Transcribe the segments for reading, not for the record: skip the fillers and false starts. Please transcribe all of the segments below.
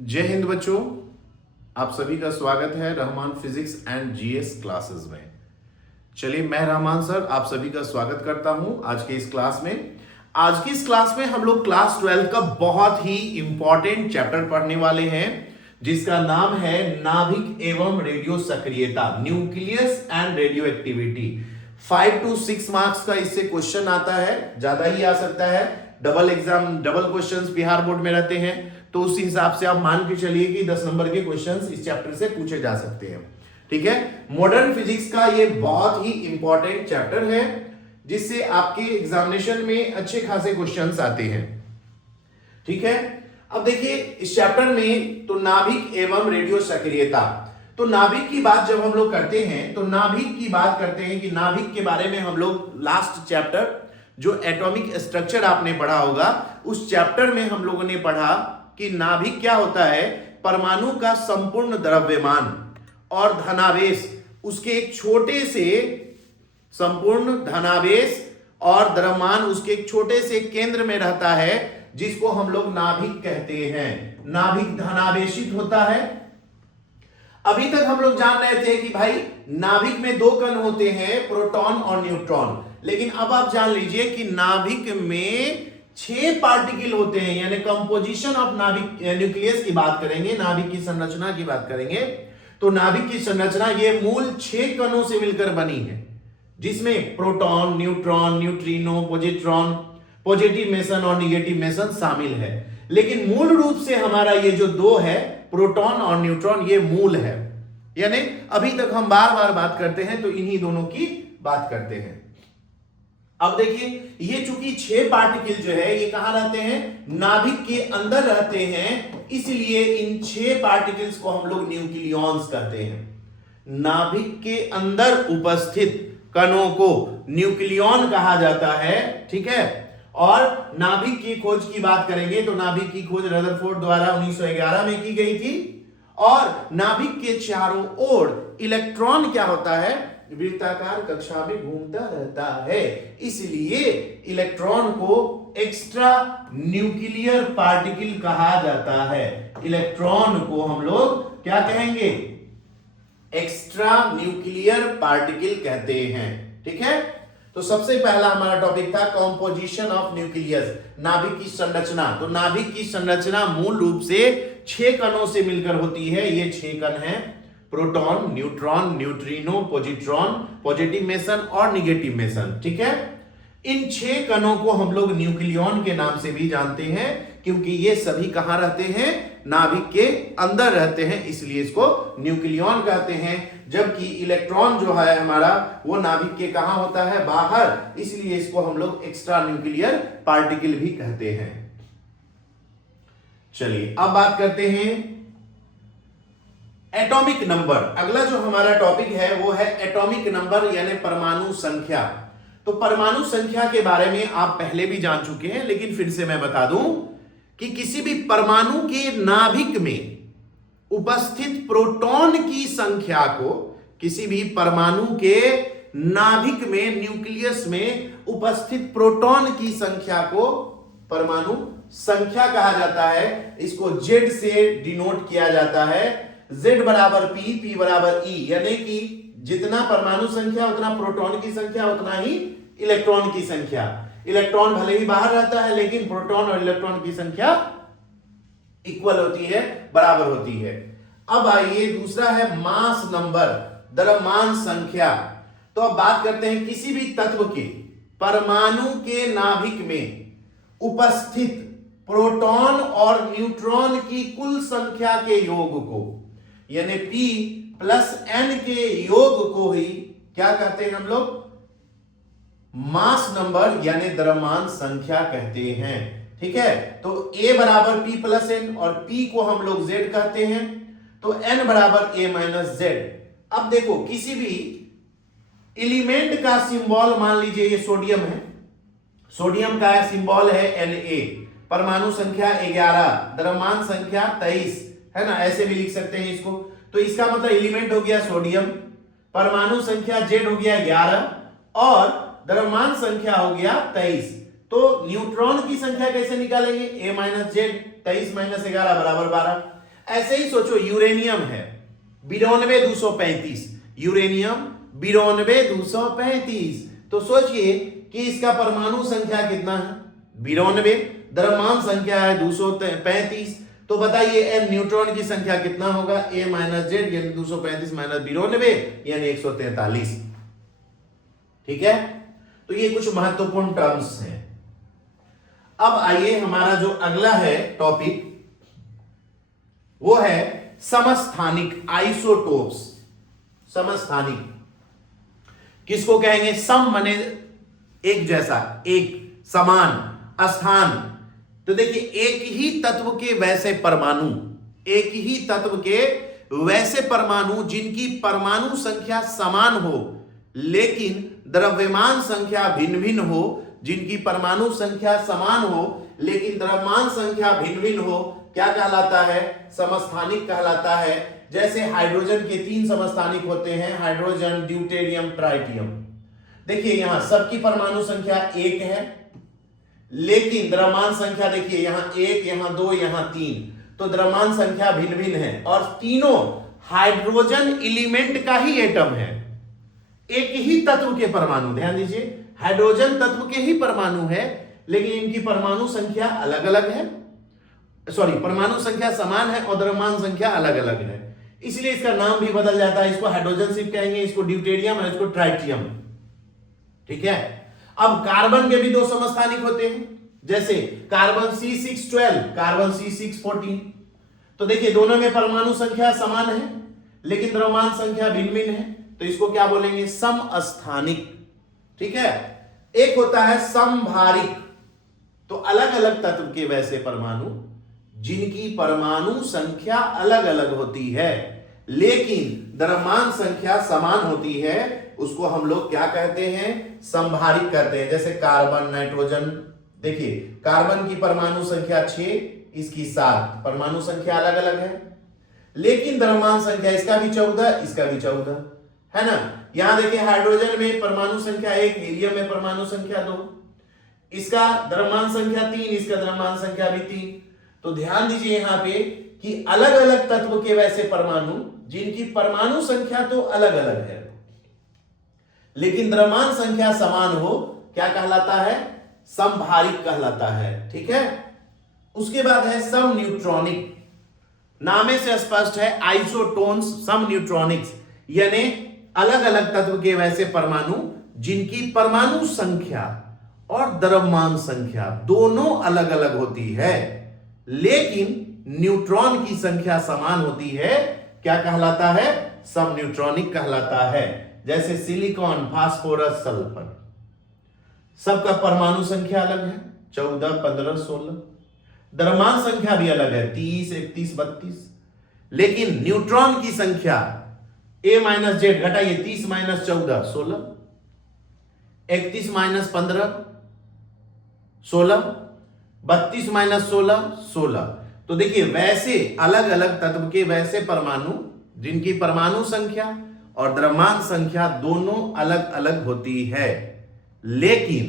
जय हिंद बच्चों, आप सभी का स्वागत है Rahman physics and GS classes में। चलिए, मैं रहमान सर आप सभी का स्वागत करता हूं आज के इस क्लास में। आज की इस क्लास में हम लोग क्लास 12 का बहुत ही इंपॉर्टेंट चैप्टर पढ़ने वाले हैं, जिसका नाम है नाभिक एवं रेडियो सक्रियता, nucleus and radio activity. 5 to 6 marks का इससे क्वेश्चन आता है, ज्यादा ही आ सकता है। Double exam, double questions Bihar board में रहते हैं, तो उस हिसाब से आप मान के चलिए कि 10 नंबर के क्वेश्चंस इस चैप्टर से पूछे जा सकते हैं। ठीक है, मॉडर्न फिजिक्स का ये बहुत ही इंपॉर्टेंट चैप्टर है, जिससे आपके एग्जामिनेशन में अच्छे खासे क्वेश्चंस आते हैं। ठीक है, अब देखिए इस चैप्टर में तो नाभिक एवं रेडियो सक्रियता, तो नाभिक की बात जब हम लोग करते हैं तो नाभिक की बात करते हैं कि नाभिक के बारे में हम लोग लास्ट चैप्टर जो एटॉमिक स्ट्रक्चर आपने पढ़ा होगा, उस चैप्टर में हम लोगों ने पढ़ा कि नाभिक क्या होता है। परमाणु का संपूर्ण द्रव्यमान और धनावेश उसके एक छोटे से संपूर्ण धनावेश और द्रव्यमान उसके एक छोटे से केंद्र में रहता है, जिसको हम लोग नाभिक कहते हैं। नाभिक धनावेशित होता है। अभी तक हम लोग जान रहे थे कि भाई नाभिक में दो कण होते हैं, प्रोटॉन और न्यूट्रॉन, लेकिन अब आप जान लीजिए कि नाभिक में 6 पार्टिकल होते हैं, यानी कंपोजिशन ऑफ नाभिक, न्यूक्लियस की बात करेंगे, नाभिक की संरचना की बात करेंगे, तो नाभिक की संरचना ये मूल 6 कणों से मिलकर बनी है, जिसमें proton, neutron, neutrino, positron, positive mason और निगेटिव मेसन शामिल है। लेकिन मूल रूप से हमारा ये जो दो है, प्रोटॉन और न्यूट्रॉन, ये मूल है। यानी अभी तक हम बार बार बात करते हैं तो इन्हीं दोनों की बात करते हैं। अब देखिए, ये चूंकि 6 पार्टिकल जो है ये कहां रहते हैं, नाभिक के अंदर रहते हैं, इसलिए इन 6 पार्टिकल्स को हम लोग न्यूक्लियॉन्स कहते हैं। नाभिक के अंदर उपस्थित कणों को न्यूक्लियॉन कहा जाता है। ठीक है, और नाभिक की खोज की बात करेंगे तो नाभिक की खोज रदरफोर्ड द्वारा 1911 में की गई थी। और नाभिक के चारों ओर इलेक्ट्रॉन क्या होता है, वृत्ताकार कक्षा में घूमता रहता है, इसलिए इलेक्ट्रॉन को एक्स्ट्रा न्यूक्लियर पार्टिकल कहा जाता है। इलेक्ट्रॉन को हम लोग क्या कहेंगे, एक्स्ट्रा न्यूक्लियर पार्टिकल कहते हैं। ठीक है, तो सबसे पहला हमारा टॉपिक था कंपोजिशन ऑफ न्यूक्लियस, नाभिक की संरचना। तो नाभिक की संरचना मूल रूप से 6 कणों से मिलकर होती है। ये 6 कण हैं, proton, neutron, neutrino, positron, positive mason और निगेटिव मेसन। ठीक है, इन 6 कणों को हम लोग न्यूक्लियॉन के नाम से भी जानते हैं, क्योंकि ये सभी कहां रहते हैं, नाभिक के अंदर रहते हैं, इसलिए इसको न्यूक्लियॉन कहते हैं। जबकि इलेक्ट्रॉन जो है हमारा, वो नाभिक के कहां होता है, बाहर, इसलिए इसको हम लोग एक्स्ट्रा न्यूक्लियर पार्टिकल भी कहते हैं। चलिए अब बात करते हैं एटॉमिक नंबर। अगला जो हमारा टॉपिक है वो है एटॉमिक नंबर, यानी परमाणु संख्या। तो परमाणु संख्या के बारे में आप पहले भी जान चुके हैं, लेकिन फिर से मैं बता दूं कि किसी भी परमाणु के नाभिक में उपस्थित प्रोटॉन की संख्या को, किसी भी परमाणु के नाभिक में, न्यूक्लियस में उपस्थित प्रोटॉन की संख्या को परमाणु संख्या कहा जाता है। इसको Z से डिनोट किया जाता है। Z बराबर P, P बराबर E, यानी कि जितना परमाणु संख्या उतना प्रोटॉन की संख्या, उतना ही इलेक्ट्रॉन की संख्या। इलेक्ट्रॉन भले ही बाहर रहता है, लेकिन प्रोटॉन और इलेक्ट्रॉन की संख्या इक्वल होती है, बराबर होती है। अब आइए, दूसरा है मास नंबर, द्रव्यमान संख्या। तो अब बात करते हैं किसी भी तत्व के, परमाणु के नाभिक में उपस्थित प्रोटॉन और न्यूट्रॉन की कुल संख्या के योग को, यानी P प्लस N के योग को ही क्या कहते हैं हम लोग, मास नंबर यानी द्रव्यमान संख्या कहते हैं। ठीक है, तो A बराबर P प्लस N और P को हम लोग Z कहते हैं, तो N बराबर A माइनस Z। अब देखो, किसी भी एलिमेंट का सिंबल, मान लीजिए ये सोडियम है, सोडियम का सिंबल है Na, परमाणु संख्या 11, द्रव्यमान संख्या 23 है ना, ऐसे भी लिख सकते हैं इसको। तो इसका मतलब एलिमेंट हो गया सोडियम, परमाणु संख्या Z हो गया 11 और द्रव्यमान संख्या हो गया 23। तो न्यूट्रॉन की संख्या कैसे निकालेंगे, A माइनस Z, 23 माइनस 11 बराबर 12। ऐसे ही सोचो, यूरेनियम है 92,235, यूरेनियम 92,235, तो सोचिए कि इसका परमाणु संख्या कितना है 92, द्रव्यमान संख्या है 235, तो बताइए एन न्यूट्रॉन की संख्या कितना होगा, ए माइनस जेड यानी 235 माइनस 92 यानी 143। ठीक है, तो ये कुछ महत्वपूर्ण टर्म्स हैं। अब आइए हमारा जो अगला है टॉपिक वो है समस्थानिक आइसोटोप्स। समस्थानिक किसको कहेंगे, सम माने एक जैसा, एक समान, स्थान, तो देखिए एक ही तत्व के वैसे परमाणु, एक ही तत्व के वैसे परमाणु जिनकी परमाणु संख्या समान हो लेकिन द्रव्यमान संख्या भिन्न भिन्न हो, जिनकी परमाणु संख्या समान हो लेकिन द्रव्यमान संख्या भिन्न भिन्न हो, क्या कहलाता है, समस्थानिक कहलाता है। जैसे हाइड्रोजन के 3 समस्थानिक होते हैं, हाइड्रोजन, ड्यूटेरियम, ट्राइटियम। देखिए यहां सबकी परमाणु संख्या 1 है लेकिन द्रव्यमान संख्या देखिए यहां 1, यहां 2, यहां 3, तो द्रव्यमान संख्या भिन्न भिन्न है और तीनों हाइड्रोजन एलिमेंट का ही एटम है, एक ही तत्व के परमाणु। ध्यान दीजिए, हाइड्रोजन तत्व के ही परमाणु है लेकिन इनकी परमाणु संख्या अलग अलग है, सॉरी परमाणु संख्या समान है और द्रव्यमान संख्या अलग अलग है, इसलिए इसका नाम भी बदल जाता है। इसको हाइड्रोजन शिप कहेंगे, इसको ड्यूटेरियम और इसको ट्राइटियम। ठीक है, अब कार्बन के भी 2 समस्थानिक होते हैं, जैसे कार्बन C612, कार्बन C614, तो देखिए दोनों में परमाणु संख्या समान है लेकिन द्रव्यमान संख्या भिन्न भिन्न है, तो इसको क्या बोलेंगे, समस्थानिक। ठीक है, एक होता है समभारिक, तो अलग अलग तत्व के वैसे परमाणु जिनकी परमाणु संख्या अलग अलग होती है लेकिन द्रव्यमान संख्या समान होती है, उसको हम लोग क्या कहते हैं, समभारिक कहते हैं। जैसे कार्बन, नाइट्रोजन, देखिए कार्बन की परमाणु संख्या 6, इसकी 7, परमाणु संख्या अलग अलग है लेकिन द्रव्यमान संख्या इसका भी 14, इसका भी 14 है ना। यहां देखिए हाइड्रोजन में परमाणु संख्या 1, हीलियम में परमाणु संख्या 2, इसका द्रव्यमान संख्या 3, इसका द्रव्यमान संख्या भी 3। तो ध्यान दीजिए यहां पे कि अलग अलग तत्व के वैसे परमाणु जिनकी परमाणु संख्या तो अलग अलग है लेकिन द्रव्यमान संख्या समान हो, क्या कहलाता है, समभारिक कहलाता है। ठीक है, उसके बाद है सम न्यूट्रॉनिक। नामे से स्पष्ट है, आइसोटोन्स सम न्यूट्रॉनिक्स यानी अलग अलग तत्व के वैसे परमाणु जिनकी परमाणु संख्या और द्रव्यमान संख्या दोनों अलग अलग होती है लेकिन न्यूट्रॉन की संख्या समान होती है, क्या कहलाता है, सम न्यूट्रॉनिक कहलाता है। जैसे सिलिकॉन, फास्फोरस, सल्फर, सबका परमाणु संख्या अलग है, 14, 15, 16, द्रव्यमान संख्या भी अलग है, 30, 31, 32, लेकिन न्यूट्रॉन की संख्या a माइनस जेड घटाइए, 30 माइनस 14, 16, 31 माइनस 15, 16, 32 माइनस 16, 16। तो देखिए वैसे अलग अलग तत्व के वैसे परमाणु जिनकी परमाणु संख्या और द्रव्यमान संख्या दोनों अलग अलग होती है लेकिन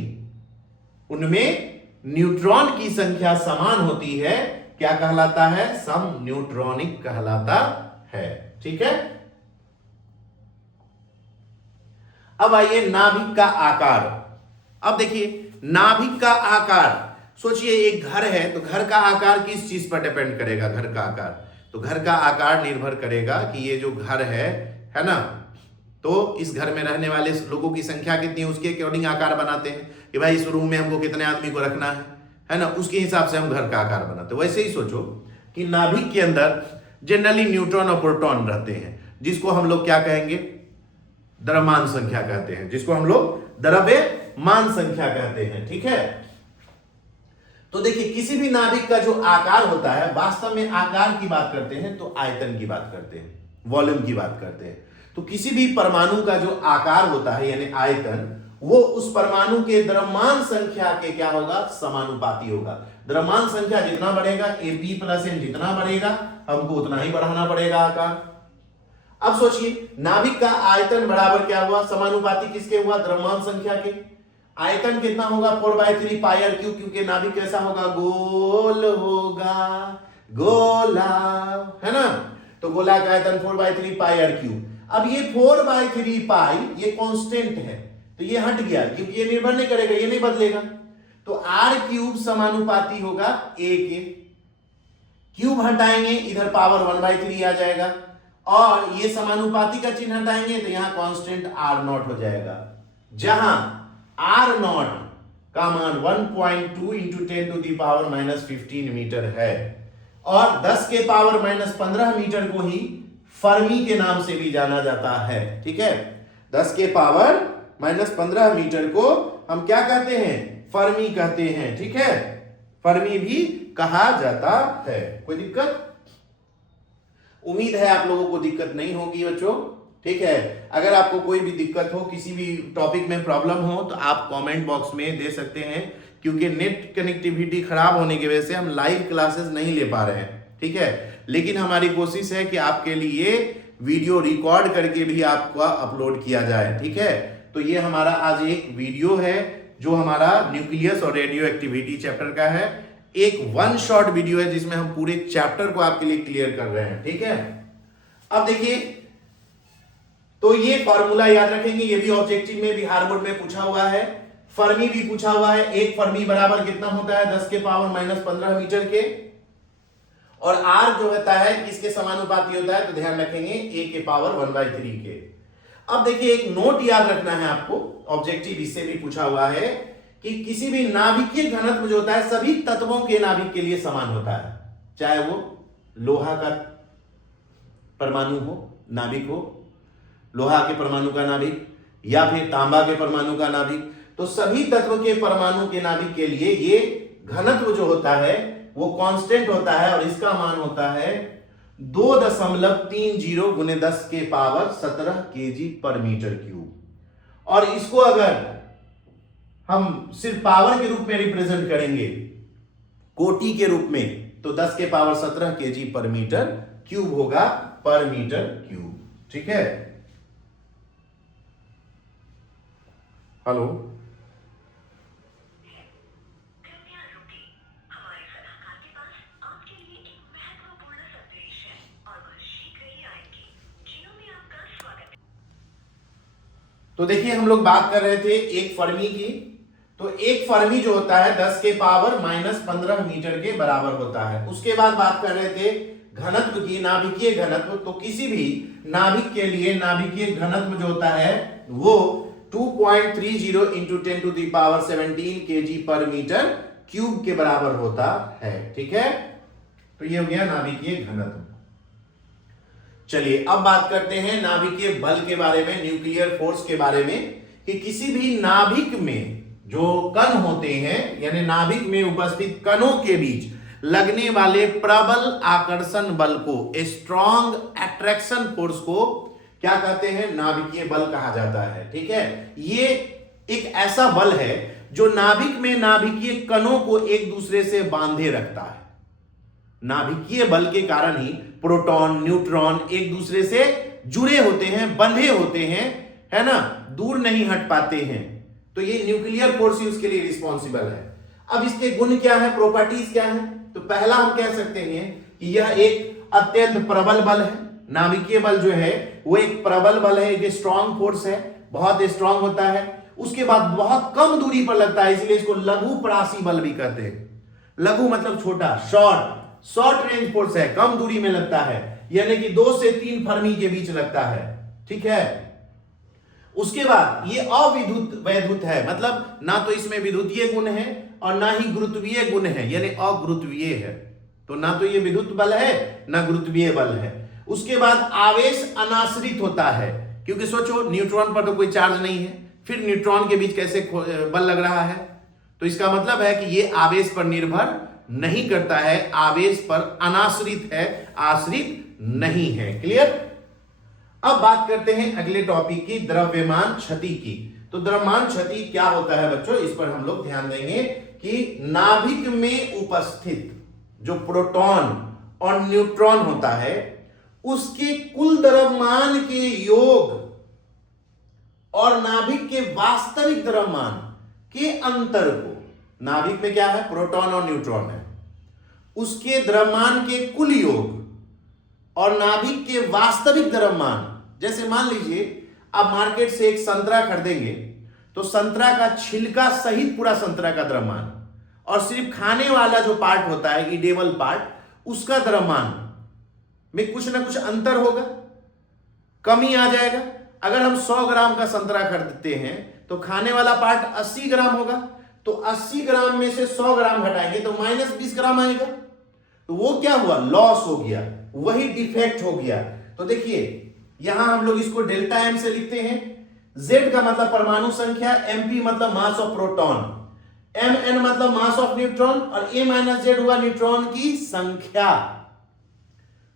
उनमें न्यूट्रॉन की संख्या समान होती है, क्या कहलाता है, सम न्यूट्रॉनिक कहलाता है। ठीक है, अब आइए नाभिक का आकार। अब देखिए नाभिक का आकार, सोचिए एक घर है तो घर का आकार किस चीज पर डिपेंड करेगा, घर का आकार, तो घर का आकार निर्भर करेगा कि ये जो घर है ना, तो इस घर में रहने वाले लोगों की संख्या कितनी है उसके अकॉर्डिंग आकार बनाते हैं कि भाई इस रूम में हमको कितने आदमी को रखना है ना, उसके हिसाब से हम घर का आकार बनाते हैं। वैसे ही सोचो कि नाभिक के अंदर जनरली न्यूट्रॉन और प्रोटॉन रहते हैं जिसको हम लोग क्या कहेंगे, द्रव्यमान संख्या कहते हैं, जिसको हम लोग द्रव्यमान संख्या कहते हैं। ठीक है, तो देखिए किसी भी नाभिक का जो आकार होता है, वास्तव में आकार की बात करते हैं तो आयतन की बात करते हैं, वॉल्यूम की बात करते हैं। तो किसी भी परमाणु का जो आकार होता है यानी आयतन, वो उस परमाणु के द्रव्यमान संख्या के क्या होगा, समानुपाती होगा। द्रव्यमान संख्या जितना बढ़ेगा, Ap प्लस N जितना बढ़ेगा, हमको उतना ही बढ़ाना पड़ेगा आकार। अब सोचिए नाभिक का आयतन बराबर क्या हुआ, समानुपाती किसके हुआ, द्रव्यमान संख्या के। आयतन कितना होगा, 4/3 पाई क्यू, क्योंकि नाभिक कैसा होगा, गोल होगा, गोला, है ना। गोला का आयतन 4/3 पाई r क्यूब। अब ये 4/3 पाई ये कांस्टेंट है, तो ये हट गया क्योंकि ये निर्भर नहीं करेगा, ये नहीं बदलेगा, तो r क्यूब समानुपाती होगा a के। क्यूब हटाएंगे इधर पावर 1/3 आ जाएगा, और ये समानुपाती का चिन्ह हटाएंगे तो यहां कांस्टेंट r0 हो जाएगा, जहां r0 का मान 1.2 इंटू 10⁻⁻15 मीटर है, और 10 के पावर -15 मीटर को ही फर्मी के नाम से भी जाना जाता है। ठीक है, 10 के पावर -15 मीटर को हम क्या कहते हैं? फर्मी कहते हैं। ठीक है, फर्मी भी कहा जाता है। कोई दिक्कत? उम्मीद है आप लोगों को दिक्कत नहीं होगी बच्चों। ठीक है, अगर आपको कोई भी दिक्कत हो, किसी भी टॉपिक में प्रॉब्लम हो, तो आप कमेंट बॉक्स में दे सकते हैं, क्योंकि नेट कनेक्टिविटी खराब होने की वजह से हम लाइव क्लासेस नहीं ले पा रहे हैं। ठीक है, लेकिन हमारी कोशिश है कि आपके लिए वीडियो रिकॉर्ड करके भी आपका अपलोड किया जाए। ठीक है, तो ये हमारा आज एक वीडियो है जो हमारा न्यूक्लियस और रेडियो एक्टिविटी चैप्टर का है। एक वन शॉट वीडियो है जिसमें हम पूरे चैप्टर को आपके लिए क्लियर कर रहे हैं। ठीक है, अब देखिए, तो ये फॉर्मूला याद रखेंगे, ये भी ऑब्जेक्टिव में बिहार बोर्ड में पूछा हुआ है। फर्मी भी पूछा हुआ है। एक फर्मी बराबर कितना होता है? 10 के पावर -15 मीटर के, और r जो होता है किसके समानुपाती होता है? तो ध्यान रखेंगे a के पावर 1/3 के। अब देखिए, एक नोट याद रखना है आपको, ऑब्जेक्टिव इससे भी पूछा हुआ है कि किसी भी नाभिकीय घनत्व जो होता है सभी तत्वों के नाभिक के लिए समान होता है, चाहे वो लोहा का परमाणु हो, नाभिक हो, लोहा के परमाणु का नाभिक, या फिर तांबा के परमाणु का नाभिक, तो सभी तत्व के परमाणु के नाभिक के लिए ये घनत्व जो होता है वो कांस्टेंट होता है, और इसका मान होता है 2.30 गुने 10 के पावर 17 केजी पर मीटर क्यूब। और इसको अगर हम सिर्फ पावर के रूप में रिप्रेजेंट करेंगे, कोटि के रूप में, तो 10 के पावर 17 केजी पर मीटर क्यूब होगा, पर मीटर क्यूब। ठीक है, हेलो, तो देखिए हम लोग बात कर रहे थे एक फर्मी की। तो एक फर्मी जो होता है 10 के पावर -15 मीटर के बराबर होता है। उसके बाद बात कर रहे थे घनत्व की, नाभिकीय घनत्व। तो किसी भी नाभिक के लिए नाभिकीय घनत्व जो होता है वो 2.30 इंटू 10⁻17 केजी पर मीटर क्यूब के बराबर होता है। ठीक है, तो ये हो गया नाभिकीय घनत्व। चलिए अब बात करते हैं नाभिकीय बल के बारे में, न्यूक्लियर फोर्स के बारे में, कि किसी भी नाभिक में जो कण होते हैं, यानी नाभिक में उपस्थित कणों के बीच लगने वाले प्रबल आकर्षण बल को, स्ट्रॉन्ग अट्रैक्शन फोर्स को क्या कहते हैं? नाभिकीय बल कहा जाता है। ठीक है, ये एक ऐसा बल है जो नाभिक में नाभिकीय कणों को एक दूसरे से बांधे रखता है। नाभिकीय बल के कारण ही प्रोटॉन, न्यूट्रॉन एक दूसरे से जुड़े होते हैं, बंधे होते हैं, है ना, दूर नहीं हट पाते हैं। तो ये न्यूक्लियर फोर्स ही उसके लिए रिस्पॉन्सिबल है। अब इसके गुण क्या है, प्रॉपर्टीज क्या है? तो पहला हम कह सकते हैं कि यह एक अत्यंत प्रबल बल है। नाभिकीय बल जो है वो एक प्रबल बल है, एक स्ट्रॉन्ग फोर्स है, बहुत स्ट्रॉन्ग होता है। उसके बाद बहुत कम दूरी पर लगता है, इसलिए इसको लघु परासी बल भी कहते हैं। लघु मतलब छोटा, शॉर्ट रेंज फोर्स है, कम दूरी में लगता है, यानी कि 2 से 3 फर्मी के बीच लगता है। ठीक है, उसके बाद ये अविद्युत वैद्युत है, मतलब ना तो इसमें विद्युतीय गुण है और ना ही गुरुत्वीय गुण है, यानी अगुरुत्वीय है। तो ना तो ये विद्युत बल है ना गुरुत्वीय बल है। उसके बाद आवेश अनाश्रित होता है, क्योंकि सोचो न्यूट्रॉन पर तो कोई चार्ज नहीं है, फिर न्यूट्रॉन के बीच कैसे बल लग रहा है? तो इसका मतलब है कि ये आवेश पर निर्भर नहीं करता है, आवेश पर अनाश्रित है, आश्रित नहीं है। क्लियर? अब बात करते हैं अगले टॉपिक की, द्रव्यमान क्षति की। तो द्रव्यमान क्षति क्या होता है बच्चों, इस पर हम लोग ध्यान देंगे कि नाभिक में उपस्थित जो प्रोटॉन और न्यूट्रॉन होता है उसके कुल द्रव्यमान के योग और नाभिक के वास्तविक द्रव्यमान के अंतर को, नाभिक में क्या है, प्रोटॉन और न्यूट्रॉन है, उसके द्रव्यमान के कुल योग और नाभिक के वास्तविक द्रव्यमान, जैसे मान लीजिए आप मार्केट से एक संतरा खरीदेंगे तो संतरा का छिलका सहित पूरा संतरा का द्रव्यमान और सिर्फ खाने वाला जो पार्ट होता है ईडेबल पार्ट, उसका द्रव्यमान में कुछ ना कुछ अंतर होगा, कमी आ जाएगा। अगर हम 100 ग्राम का संतरा खरीदते हैं तो खाने वाला पार्ट 80 ग्राम होगा, तो 80 ग्राम में से 100 ग्राम हटाएंगे तो माइनस 20 ग्राम आएगा। तो वो क्या हुआ, लॉस हो गया, वही डिफेक्ट हो गया। तो देखिए यहां हम लोग इसको डेल्टा एम से लिखते हैं। Z का मतलब परमाणु संख्या, MP मतलब मास ऑफ प्रोटॉन, Mn मतलब मास ऑफ न्यूट्रॉन और A माइनस Z हुआ न्यूट्रॉन की संख्या।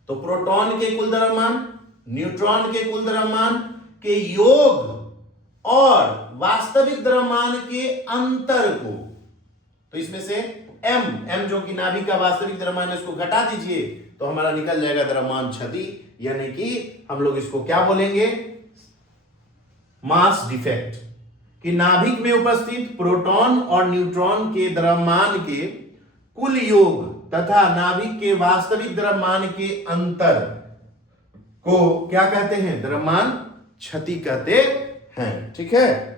तो प्रोटॉन के कुल द्रव्यमान, न्यूट्रॉन के कुल द्रव्यमान के योग और वास्तविक द्रव्यमान के अंतर को, तो इसमें से m जो कि नाभिक का वास्तविक द्रव्यमान है, उसको घटा दीजिए तो हमारा निकल जाएगा द्रव्यमान क्षति, यानी कि हम लोग इसको क्या बोलेंगे, मास डिफेक्ट। कि नाभिक में उपस्थित प्रोटॉन और न्यूट्रॉन के द्रव्यमान के कुल योग तथा नाभिक के वास्तविक द्रव्यमान के अंतर को क्या कहते हैं, द्रव्यमान क्षति कहते हैं। ठीक है,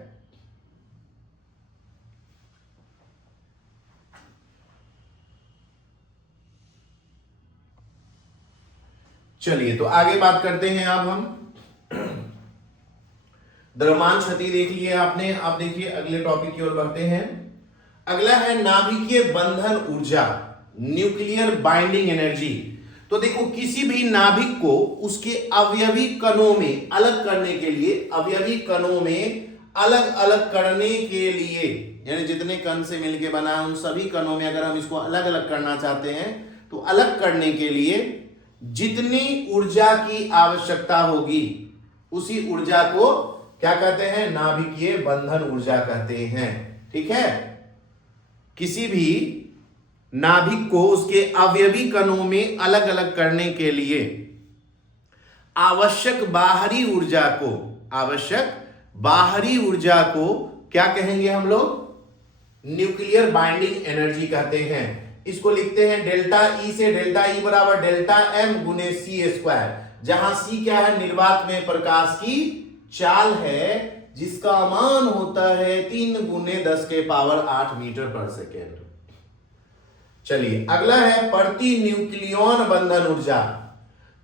चलिए तो आगे बात करते हैं। अब हम द्रव्यमान क्षति देख लिए आपने, आप देखिए अगले टॉपिक की ओर बढ़ते हैं। अगला है नाभिकीय बंधन ऊर्जा, न्यूक्लियर बाइंडिंग एनर्जी। तो देखो किसी भी नाभिक को उसके अवयवी कणों में अलग करने के लिए, अवयवी कणों में अलग अलग करने के लिए, यानी जितने कण से मिलकर बना है उन सभी कणों में अगर हम इसको अलग अलग करना चाहते हैं तो अलग करने के लिए जितनी ऊर्जा की आवश्यकता होगी उसी ऊर्जा को क्या कहते हैं, नाभिकीय बंधन ऊर्जा कहते हैं। ठीक है, किसी भी नाभिक को उसके अवयवी कणों में अलग अलग करने के लिए आवश्यक बाहरी ऊर्जा को क्या कहेंगे हम लोग, न्यूक्लियर बाइंडिंग एनर्जी कहते हैं। इसको लिखते हैं डेल्टा ई से, डेल्टा ई बराबर डेल्टा एम गुने सी स्क्वायर, जहां सी क्या है, निर्वात में प्रकाश की चाल है जिसका मान होता है 3 गुने 10 के पावर 8 मीटर पर सेकेंड। चलिए अगला है प्रति न्यूक्लियन बंधन ऊर्जा।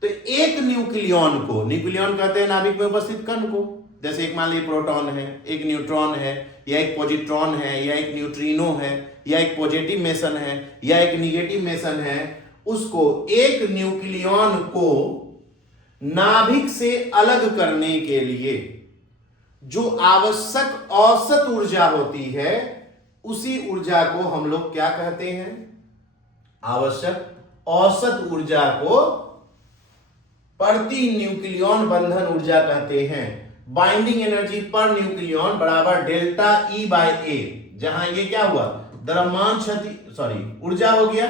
तो एक न्यूक्लियन को, न्यूक्लियन कहते हैं नाभिक में उपस्थित कण को, जैसे एक मान लीजिए प्रोटॉन है, एक न्यूट्रॉन है, या एक पॉजिट्रॉन है, या एक न्यूट्रिनो है, या एक पॉजिटिव मेसन है, या एक निगेटिव मेसन है, उसको एक न्यूक्लियन को नाभिक से अलग करने के लिए जो आवश्यक औसत ऊर्जा होती है उसी ऊर्जा को हम लोग क्या कहते हैं, आवश्यक औसत ऊर्जा को प्रति न्यूक्लियन बंधन ऊर्जा कहते हैं। बाइंडिंग एनर्जी पर न्यूक्लियन बराबर डेल्टा ई बाय ए, जहां ये क्या हुआ, द्रव्यमान क्षति ऊर्जा हो गया।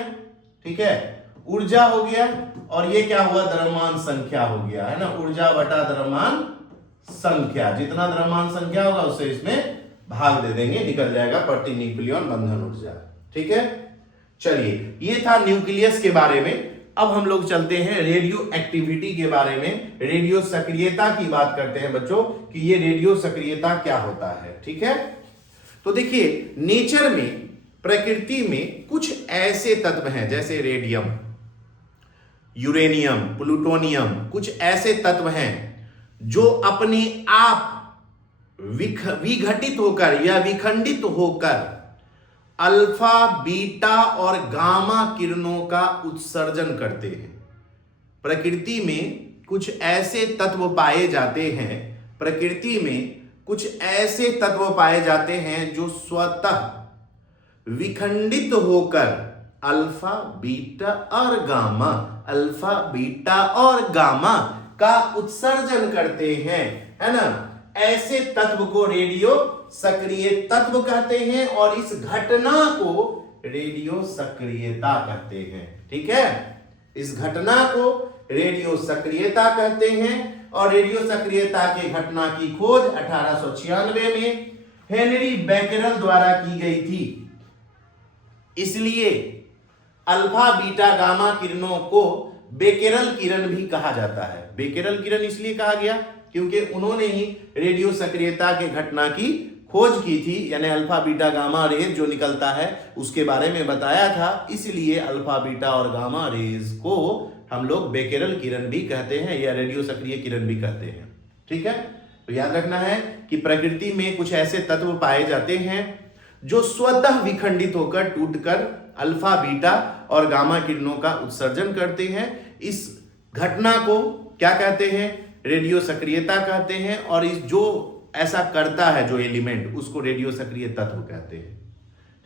ठीक है, ऊर्जा हो गया और ये क्या हुआ, द्रव्यमान संख्या हो गया, है ना, ऊर्जा बटा द्रव्यमान संख्या, जितना द्रव्यमान संख्या होगा उससे इसमें भाग दे देंगे, निकल जाएगा प्रति न्यूक्लियन बंधन ऊर्जा। ठीक है, चलिए ये था न्यूक्लियस के बारे में। अब हम लोग चलते हैं रेडियो एक्टिविटी के बारे में, रेडियो सक्रियता की बात करते हैं बच्चों कि ये रेडियो सक्रियता क्या होता है। ठीक है, तो देखिए नेचर में, प्रकृति में कुछ ऐसे तत्व हैं जैसे रेडियम, यूरेनियम, प्लूटोनियम, कुछ ऐसे तत्व हैं जो अपने आप विघटित होकर या विखंडित होकर अल्फा, बीटा और गामा किरणों का उत्सर्जन करते हैं। प्रकृति में कुछ ऐसे तत्व पाए जाते हैं, प्रकृति में कुछ ऐसे तत्व पाए जाते हैं जो स्वतः विखंडित होकर अल्फा, बीटा और गामा, अल्फा, बीटा और गामा का उत्सर्जन करते हैं, है ना। ऐसे तत्व को रेडियो सक्रिय तत्व कहते हैं और इस घटना को रेडियो सक्रियता कहते हैं। ठीक है, इस घटना को रेडियो सक्रियता कहते हैं और रेडियो सक्रियता की घटना की खोज 1896 में हेनरी बेकेरेल द्वारा की गई थी। इसलिए अल्फा, बीटा, गामा किरणों को बेकेरल किरण भी कहा जाता है। बेकेरल किरण इसलिए कहा गया क्योंकि उन्होंने ही रेडियो सक्रियता के घटना की खोज की थी, यानी अल्फा बीटा गामा रेज जो निकलता है उसके बारे में बताया था, इसलिए अल्फा बीटा और गामा रेज को हम लोग बेकेरल किरण भी कहते हैं या रेडियो सक्रिय किरण भी कहते हैं। ठीक है, तो याद रखना है कि प्रकृति में कुछ ऐसे तत्व पाए जाते हैं जो स्वतः विखंडित होकर टूटकर अल्फा बीटा और गामा किरणों का उत्सर्जन करते हैं। इस घटना को क्या कहते हैं? रेडियो सक्रियता कहते हैं, और इस जो ऐसा करता है जो एलिमेंट, उसको रेडियो सक्रिय तत्व कहते हैं।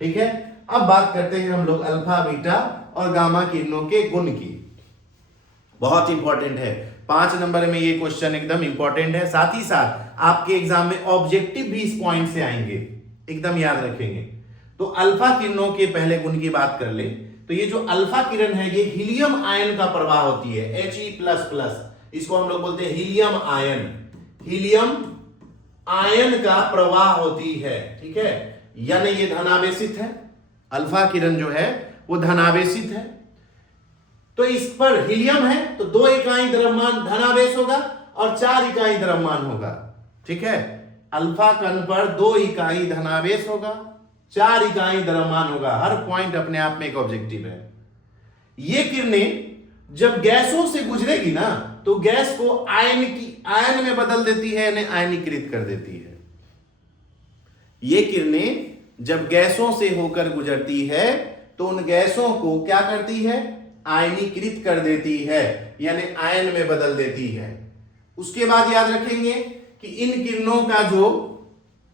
ठीक है, अब बात करते हैं हम लोग अल्फा बीटा और गामा किरणों के गुण की। बहुत इंपॉर्टेंट है, 5 नंबर में ये क्वेश्चन एकदम इंपॉर्टेंट है, साथ ही साथ आपके एग्जाम में ऑब्जेक्टिव भी इस पॉइंट से आएंगे, एकदम याद रखेंगे। तो अल्फा किरणों के पहले गुण की बात कर ले तो ये जो अल्फा किरण है ये हीलियम आयन का प्रवाह होती है, He++, इसको हम लोग बोलते हैं हीलियम आयन। हीलियम आयन का प्रवाह होती है। ठीक है, यानी ये धनावेशित है, अल्फा किरण जो है वो धनावेशित है। तो इस पर हीलियम है तो 2 इकाई द्रव्यमान धनावेश होगा और 4 इकाई द्रव्यमान होगा। ठीक है, अल्फा कण पर 2 इकाई धनावेश होगा, 4 इकाई द्रव्यमान होगा। हर पॉइंट अपने आप में एक ऑब्जेक्टिव है। ये किरणें जब गैसों से गुजरेगी ना तो गैस को आयन में बदल देती है, यानी आयनीकृत कर देती है। ये किरणें जब गैसों से होकर गुजरती है तो उन गैसों को क्या करती है? आयनीकृत कर देती है, यानी आयन में बदल देती है। उसके बाद याद रखेंगे कि इन किरणों का जो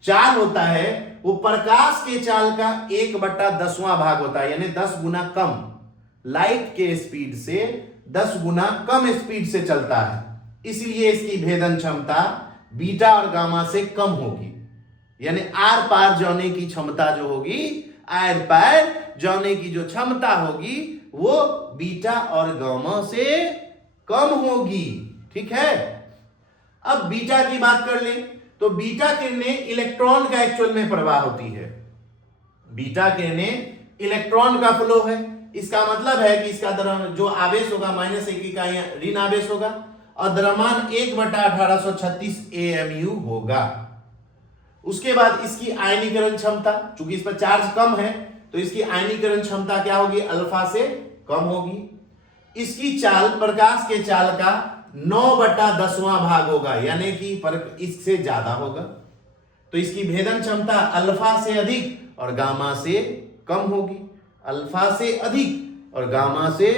चाल होता है वो प्रकाश के चाल का 1/10वां भाग होता है, यानी 10 गुना कम। लाइट के स्पीड से 10 गुना कम स्पीड से चलता है, इसलिए इसकी भेदन क्षमता बीटा और गामा से कम होगी, यानी आर पार जाने की क्षमता जो होगी, आर पार जाने की जो क्षमता होगी वो बीटा और गामा से कम होगी। ठीक है, अब बीटा की बात कर लें तो बीटा किरणें इलेक्ट्रॉन का एक्चुअल में प्रवाह होती है। बीटा किरणें इलेक्ट्रॉन का फ्लो है, इसका मतलब है कि इसका जो आवेश होगा -1 इकाई ऋण आवेश होगा और द्रव्यमान 1/1836 AMU होगा। उसके बाद इसकी आयनीकरण क्षमता, चूंकि इस पर चार्ज कम है तो इसकी आयनीकरण क्षमता क्या होगी? अल्फा से कम होगी। इसकी चाल प्रकाश के चाल का 9/10वां भाग होगा, यानी कि इससे ज्यादा होगा। तो इसकी भेदन क्षमता अल्फा से अधिक और गामा से कम होगी, अल्फा से अधिक और गामा से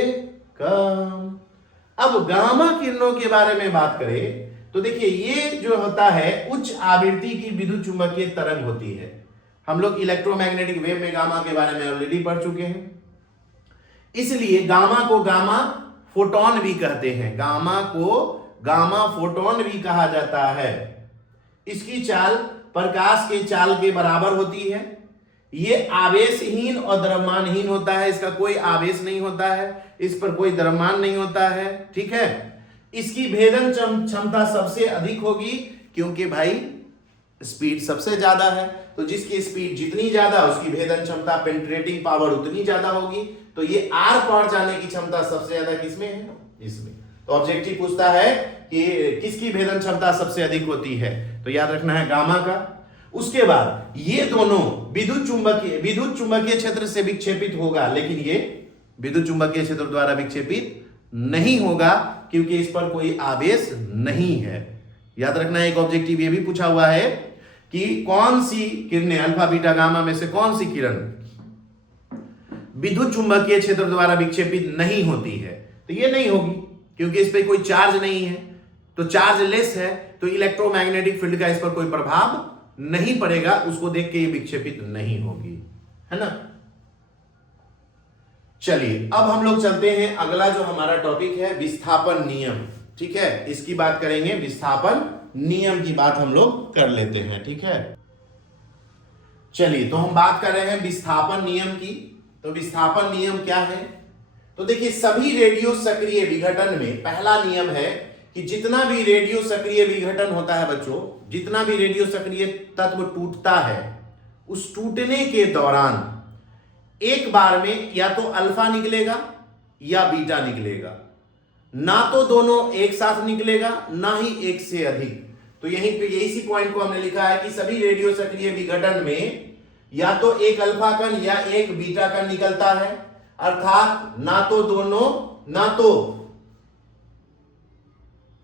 कम। अब गामा किरणों के बारे में बात करें तो देखिए ये जो होता है उच्च आवृत्ति की विद्युत चुंबकीय तरंग होती है। हम लोग इलेक्ट्रोमैग्नेटिक वेव में गामा के बारे में ऑलरेडी पढ़ चुके हैं, इसलिए गामा को गामा फोटोन भी कहते हैं। गामा को गामा फोटोन भी कहा जाता है। इसकी चाल प्रकाश के चाल के बराबर होती है। ये आवेशहीन और द्रव्यमानहीन होता है, इसका कोई आवेश नहीं होता है, इस पर कोई द्रव्यमान नहीं होता है। ठीक है, इसकी भेदन क्षमता सबसे अधिक होगी क्योंकि भाई स्पीड सबसे ज्यादा है, तो जिसकी स्पीड जितनी ज्यादा उसकी भेदन क्षमता पेनिट्रेटिंग पावर उतनी ज्यादा होगी। तो ये आर पार जाने की क्षमता सबसे ज्यादा किसमें है? इसमें। तो ऑब्जेक्टिव पूछता है कि किसकी भेदन क्षमता सबसे अधिक होती है, तो याद रखना है गामा का। उसके बाद ये दोनों विद्युत चुंबकीय क्षेत्र से विक्षेपित होगा, लेकिन ये विद्युत चुंबकीय क्षेत्र द्वारा विक्षेपित नहीं होगा क्योंकि इस पर कोई आवेश नहीं है। याद रखना है, एक ऑब्जेक्टिव ये भी पूछा हुआ है कि कौन सी किरणें अल्फा बीटा गामा में से कौन सी किरण विद्युत चुंबकीय क्षेत्र द्वारा विक्षेपित नहीं होती है, तो ये नहीं होगी क्योंकि इस पे कोई चार्ज नहीं है, तो चार्ज लेस है, तो इलेक्ट्रोमैग्नेटिक फील्ड का इस पर कोई प्रभाव नहीं पड़ेगा, उसको देख के ये विक्षेपित नहीं होगी, है ना। चलिए अब हम लोग चलते हैं, अगला जो हमारा टॉपिक है विस्थापन नियम। ठीक है, इसकी बात करेंगे, विस्थापन नियम की बात हम लोग कर लेते हैं। ठीक है, चलिए तो हम बात कर रहे हैं विस्थापन नियम की। तो विस्थापन नियम क्या है? तो देखिए सभी रेडियो सक्रिय विघटन में पहला नियम है कि जितना भी रेडियो सक्रिय विघटन होता है बच्चों, जितना भी रेडियो सक्रिय तत्व टूटता है, उस टूटने के दौरान एक बार में या तो अल्फा निकलेगा या बीटा निकलेगा। ना तो दोनों एक साथ निकलेगा ना ही एक से अधिक। तो यहीं पे इसी पॉइंट को हमने लिखा है कि सभी रेडियो सक्रिय विघटन में या तो एक अल्फा कण या एक बीटा कण निकलता है, अर्थात ना तो दोनों, ना तो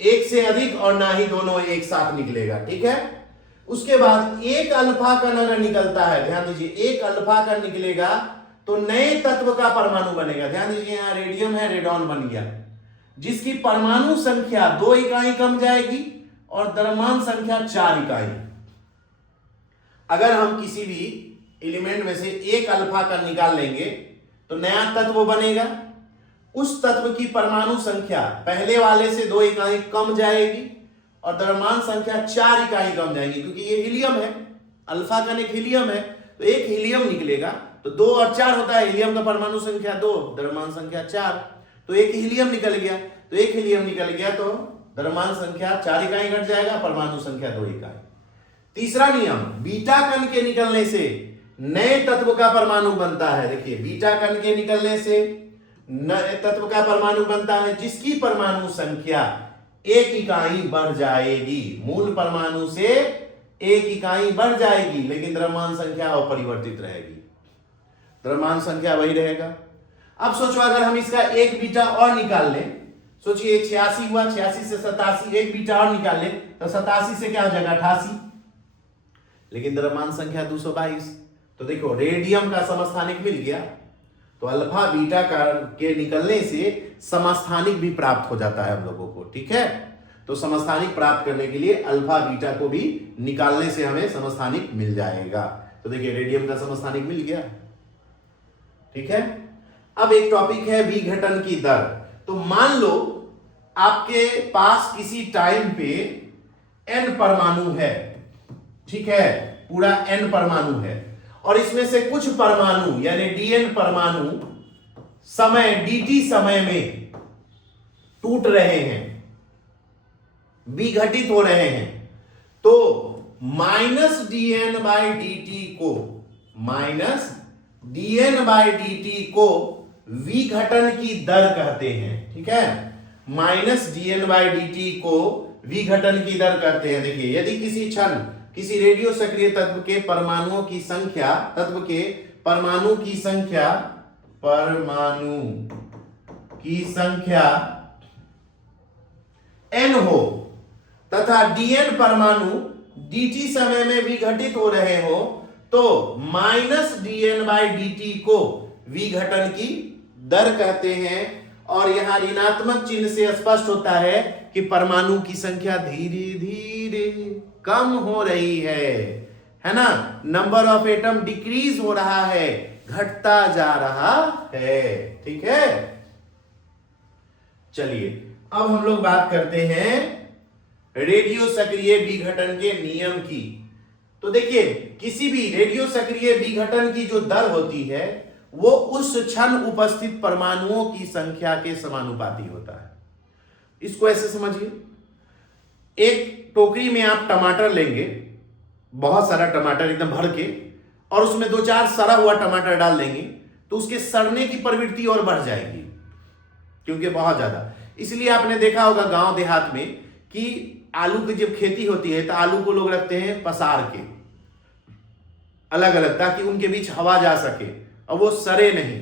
एक से अधिक और ना ही दोनों एक साथ निकलेगा। ठीक है, उसके बाद एक अल्फा कण अगर निकलता है, ध्यान दीजिए, एक अल्फा कण निकलेगा तो नए तत्व का परमाणु बनेगा। ध्यान दीजिए, यहां रेडियम है, रेडॉन बन गया, जिसकी परमाणु संख्या 2 इकाई कम जाएगी और द्रव्यमान संख्या 4 इकाई। अगर हम किसी भी एलिमेंट में से एक अल्फा कण निकाल लेंगे तो नया तत्व बनेगा, उस तत्व की परमाणु संख्या पहले वाले से 2 इकाई कम जाएगी और द्रव्यमान संख्या 4 इकाई कम जाएगी, क्योंकि ये हीलियम है, अल्फा कण एक हीलियम है, तो एक हीलियम निकलेगा तो 2 और 4 होता है, हीलियम का परमाणु संख्या 2, द्रव्यमान संख्या 4, तो एक हीलियम निकल गया, तो एक हीलियम निकल गया तो द्रव्यमान संख्या 4 इकाई घट जाएगा, परमाणु संख्या 2 इकाई। तीसरा नियम, बीटा कण के निकलने से नए तत्व का परमाणु बनता है। देखिए, बीटा कण के निकलने से नए तत्व का परमाणु बनता है जिसकी परमाणु संख्या 1 इकाई बढ़ जाएगी, मूल परमाणु से 1 इकाई बढ़ जाएगी, लेकिन द्रव्यमान संख्या अपरिवर्तित रहेगी, द्रव्यमान संख्या वही रहेगा। अब सोचो अगर हम इसका एक बीटा और निकाल लें, सोचिए 86 हुआ, 86 से 87, एक बीटा और निकाल लें तो 87 से क्या हो जाएगा 88, लेकिन द्रव्यमान संख्या 222। तो देखो, रेडियम का समस्थानिक मिल गया, तो अल्फा बीटा के निकलने से समस्थानिक भी प्राप्त हो जाता है हम लोगों को। ठीक है, तो समस्थानिक प्राप्त करने के लिए अल्फा बीटा को भी निकालने से हमें समस्थानिक मिल जाएगा। तो देखिए, रेडियम का समस्थानिक मिल गया। ठीक है, अब एक टॉपिक है विघटन की दर। तो मान लो आपके पास किसी टाइम पे n परमाणु है, ठीक है, पूरा n परमाणु है, और इसमें से कुछ परमाणु यानी dn परमाणु समय dt समय में टूट रहे हैं, विघटित हो रहे हैं, तो -dn/dt को विघटन की दर कहते हैं। ठीक है, -dn/dt को विघटन की दर कहते हैं। देखिए, यदि किसी क्षण किसी रेडियो सक्रिय तत्व के परमाणुओं की संख्या, तत्व के परमाणु की संख्या n हो तथा dn परमाणु dt समय में विघटित हो रहे हो, तो -dn/dt को विघटन की दर कहते हैं। और यहां ऋणात्मक चिन्ह से स्पष्ट होता है कि परमाणु की संख्या धीरे धीरे कम हो रही है ना, नंबर ऑफ एटम डिक्रीज हो रहा है, घटता जा रहा है। ठीक है, चलिए अब हम लोग बात करते हैं रेडियो सक्रिय विघटन के नियम की। तो देखिए, किसी भी रेडियो सक्रिय विघटन की जो दर होती है वो उस क्षण उपस्थित परमाणुओं की संख्या के समानुपाती होता है। इसको ऐसे समझिए, एक टोकरी में आप टमाटर लेंगे, बहुत सारा टमाटर एकदम भर के, और उसमें 2-4 सड़ा हुआ टमाटर डाल देंगे तो उसके सड़ने की प्रवृत्ति और बढ़ जाएगी, क्योंकि बहुत ज्यादा। इसलिए आपने देखा होगा गांव देहात में कि आलू की जब खेती होती है तो आलू को लोग रखते हैं पसार के अलग अलग, ताकि उनके बीच हवा जा सके और वो सड़े नहीं।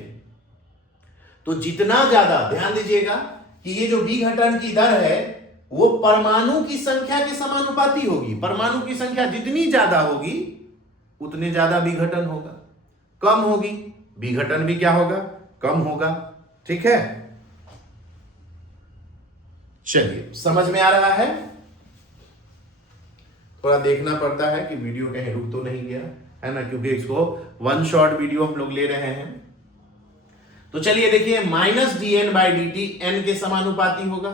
तो जितना ज्यादा, ध्यान दीजिएगा कि ये जो विघटन की दर है वो परमाणु की संख्या के समानुपाती होगी। परमाणु की संख्या जितनी ज्यादा होगी उतने ज्यादा विघटन होगा, कम होगी विघटन भी क्या होगा, कम होगा। ठीक है, चलिए समझ में आ रहा है। थोड़ा देखना पड़ता है कि वीडियो कहीं रुक तो नहीं गया है ना, क्योंकि इसको वन शॉट वीडियो हम लोग ले रहे हैं। तो चलिए देखिए, -dn/dt n के समानुपाती होगा।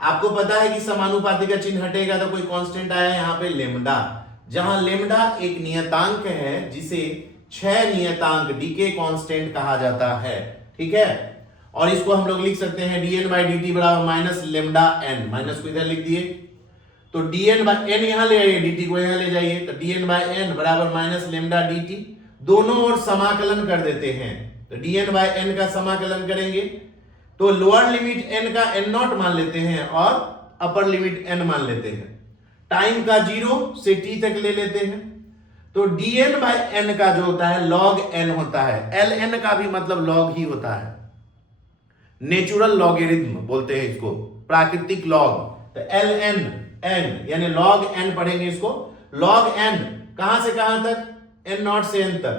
आपको पता है कि समानुपाती का चिन्ह हटेगा तो कोई कांस्टेंट आया है यहां पे लेम्डा, जहां लेम्डा एक नियतांक है जिसे 6 नियतांक डीके कांस्टेंट कहा जाता है। ठीक है, और इसको हम लोग लिख सकते हैं dn/dt बराबर -λn, माइनस को इधर लिख दिए, तो dn/n यहां ले आइए, dt को यहां ले जाइए, तो dn/n बराबर -λdt, दोनों ओर समाकलन कर देते हैं। तो dn/n का समाकलन करेंगे तो लोअर लिमिट n का n नॉट मान लेते हैं और अपर लिमिट n मान लेते हैं। टाइम का 0 से t तक ले लेते हैं। तो dn बाय n का जो होता है log n होता है। ln का भी मतलब log ही होता है। नेचुरल लॉगरिथम बोलते हैं इसको, प्राकृतिक लॉग। तो ln n यानी log n पढ़ेंगे इसको। log n कहां से कहां तक? n नॉट से n तक।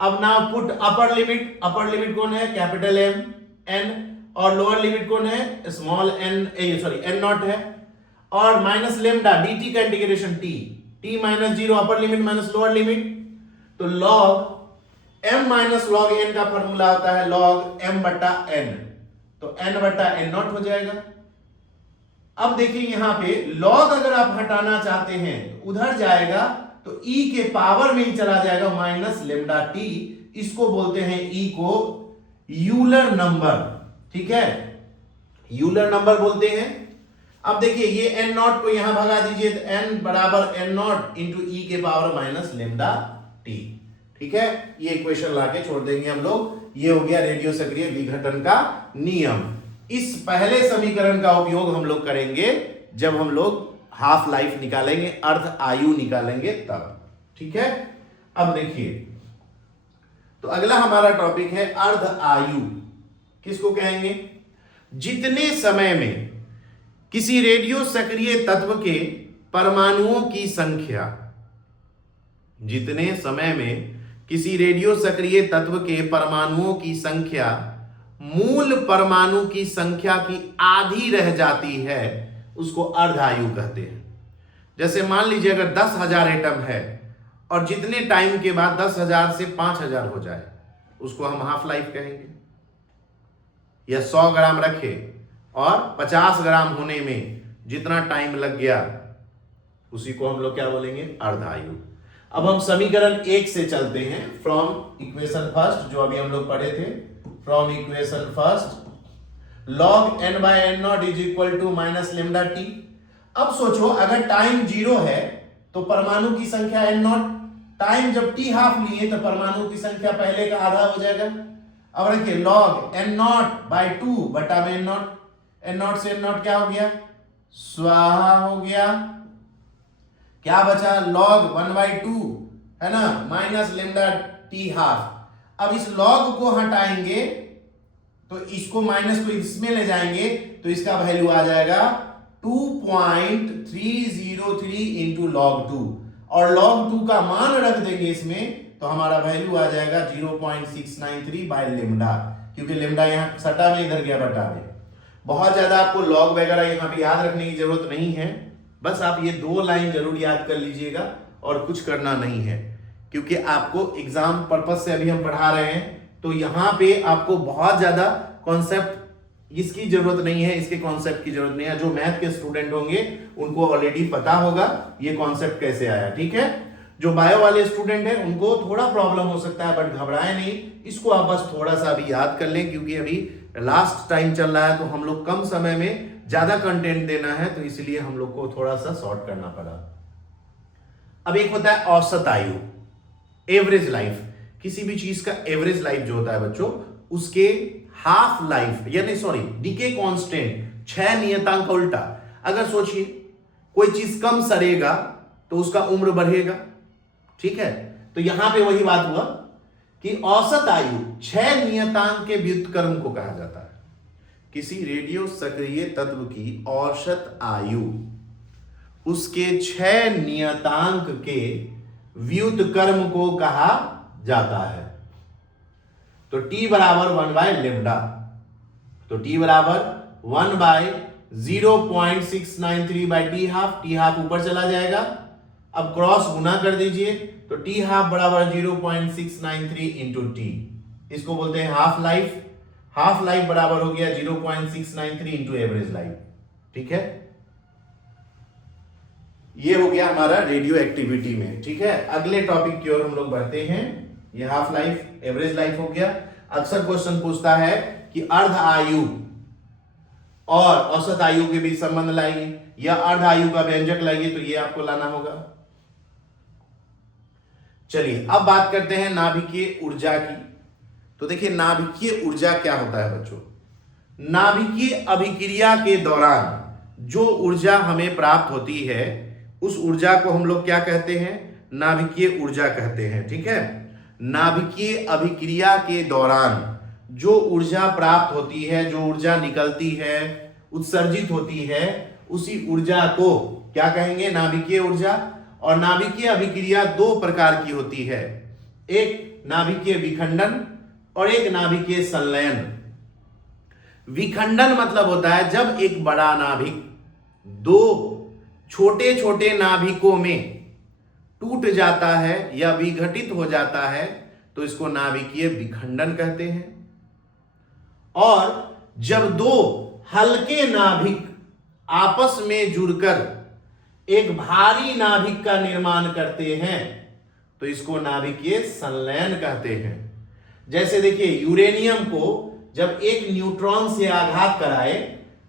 अब ना पुट अपर लिमिट कौन है? कैपिटल M n, और लोअर लिमिट कौन है? Small n, sorry n not है, और माइनस लेमडा dt का integration t minus 0 upper limit minus lower limit. तो log m minus log n का फॉर्मूला होता है log m बटा n। तो n बटा n नॉट हो जाएगा। अब देखिए यहां पे log अगर आप हटाना चाहते हैं तो उधर जाएगा तो e के पावर में ही चला जाएगा माइनस लेमडा t। इसको बोलते हैं e को यूलर नंबर, ठीक है, यूलर नंबर बोलते हैं। अब देखिए ये n नॉट को यहां भगा दीजिए तो n बराबर n नॉट इंटू e के पावर माइनस लेमडा t, ठीक है। ये इक्वेशन लाके छोड़ देंगे हम लोग। ये हो गया रेडियो सक्रिय विघटन का नियम। इस पहले समीकरण का उपयोग हम लोग करेंगे जब हम लोग हाफ लाइफ निकालेंगे, अर्ध आयु निकालेंगे तब, ठीक है। अब देखिए तो अगला हमारा टॉपिक है अर्ध आयु। किसको कहेंगे? जितने समय में किसी रेडियो सक्रिय तत्व के परमाणुओं की संख्या, जितने समय में किसी रेडियो सक्रिय तत्व के परमाणुओं की संख्या मूल परमाणु की संख्या की आधी रह जाती है, उसको अर्ध आयु कहते हैं। जैसे मान लीजिए अगर 10,000 एटम है और जितने टाइम के बाद 10,000 से 5,000 हो जाए, उसको हम हाफ लाइफ कहेंगे। या 100 ग्राम रखे और 50 ग्राम होने में जितना टाइम लग गया, उसी को हम लोग क्या बोलेंगे? अर्ध आयु। अब हम समीकरण 1 से चलते हैं, फ्रॉम इक्वेशन फर्स्ट, जो अभी हम लोग पढ़े थे। From equation first log n by n not is equal to minus lambda t। अब सोचो अगर टाइम 0 है तो परमाणु की संख्या n नॉट, टाइम जब t हाफ लिए तो परमाणु की संख्या पहले का आधा हो जाएगा। अब रखिए log n नॉट बाय 2 बटा में n नॉट, n नॉट से n नॉट क्या हो गया? स्वाहा हो गया। क्या बचा? log 1/2 है ना, माइनस लेमडा t हाफ। अब इस log को हटाएंगे तो इसको माइनस को इसमें ले जाएंगे तो इसका वैल्यू आ जाएगा 2.303 इंटू log 2, और log 2 का मान रख देंगे इसमें तो हमारा वैल्यू आ जाएगा 0.693 बाय लेमडा, क्योंकि लेमडा यहां सटा में इधर गया बटा में। बहुत ज्यादा आपको log वगैरह यहां पे याद रखने की जरूरत नहीं है, बस आप ये 2 लाइन जरूर याद कर लीजिएगा और कुछ करना नहीं है, क्योंकि आपको एग्जाम पर्पज से अभी हम पढ़ा रहे हैं। तो यहां पे आपको बहुत ज्यादा कॉन्सेप्ट इसकी जरूरत नहीं है, इसके कॉन्सेप्ट की जरूरत नहीं है। जो मैथ के स्टूडेंट होंगे उनको ऑलरेडी पता होगा ये कॉन्सेप्ट कैसे आया, ठीक है। जो बायो वाले स्टूडेंट हैं उनको थोड़ा प्रॉब्लम हो सकता है, बट घबराए नहीं, इसको आप बस थोड़ा सा अभी याद कर लें, क्योंकि अभी लास्ट टाइम चल रहा है तो हम लोग कम समय में ज्यादा कंटेंट देना है, तो इसलिए हम लोग को थोड़ा सा शॉर्ट करना पड़ा। अब एक होता है औसत आयु, एवरेज लाइफ। किसी भी चीज का एवरेज लाइफ जो होता है बच्चों, उसके हाफ लाइफ यानी सॉरी डीके कांस्टेंट 6 नियतांक का उल्टा। अगर सोचिए कोई चीज कम सड़ेगा तो उसका उम्र बढ़ेगा, ठीक है। तो यहां पे वही बात हुआ कि औसत आयु 6 नियतांक के व्युत्क्रम को कहा जाता है। किसी रेडियो सक्रिय तत्व की औसत आयु उसके 6 नियतांक के व्युत्क्रम को कहा जाता है। तो t बराबर 1 बाय लेमडा, तो t बराबर 1 by 0.693 by T half, T half ऊपर चला जाएगा। अब क्रॉस गुना कर दीजिए तो टी हाफ बराबर 0.693 इंटू टी, इसको बोलते हैं हाफ लाइफ। हाफ लाइफ बराबर हो गया 0.693 इंटू एवरेज लाइफ, ठीक है। ये हो गया हमारा रेडियो एक्टिविटी में, ठीक है। अगले टॉपिक की ओर हम लोग बढ़ते हैं। ये हाफ लाइफ एवरेज लाइफ हो गया। अक्सर क्वेश्चन पूछता है कि अर्ध आयु और औसत आयु के बीच संबंध लाइए या अर्ध आयु का व्यंजक लाइए, तो ये आपको लाना होगा। चलिए अब बात करते हैं नाभिकीय ऊर्जा की। तो देखिए नाभिकीय ऊर्जा क्या होता है बच्चों। नाभिकीय अभिक्रिया के दौरान जो ऊर्जा हमें प्राप्त होती है उस ऊर्जा को हम लोग क्या कहते हैं? नाभिकीय ऊर्जा कहते हैं। ठीक है, नाभिकीय अभिक्रिया के दौरान जो ऊर्जा प्राप्त होती है, जो ऊर्जा निकलती है, उत्सर्जित होती है, उसी ऊर्जा को क्या कहेंगे? नाभिकीय ऊर्जा। और नाभिकीय अभिक्रिया दो प्रकार की होती है, एक नाभिकीय विखंडन और एक नाभिकीय संलयन। विखंडन मतलब होता है जब एक बड़ा नाभिक दो छोटे छोटे नाभिकों में टूट जाता है या विघटित हो जाता है तो इसको नाभिकीय विखंडन कहते हैं। और जब दो हल्के नाभिक आपस में जुड़कर एक भारी नाभिक का निर्माण करते हैं तो इसको नाभिकीय संलयन कहते हैं। जैसे देखिए, यूरेनियम को जब एक न्यूट्रॉन से आघात कराए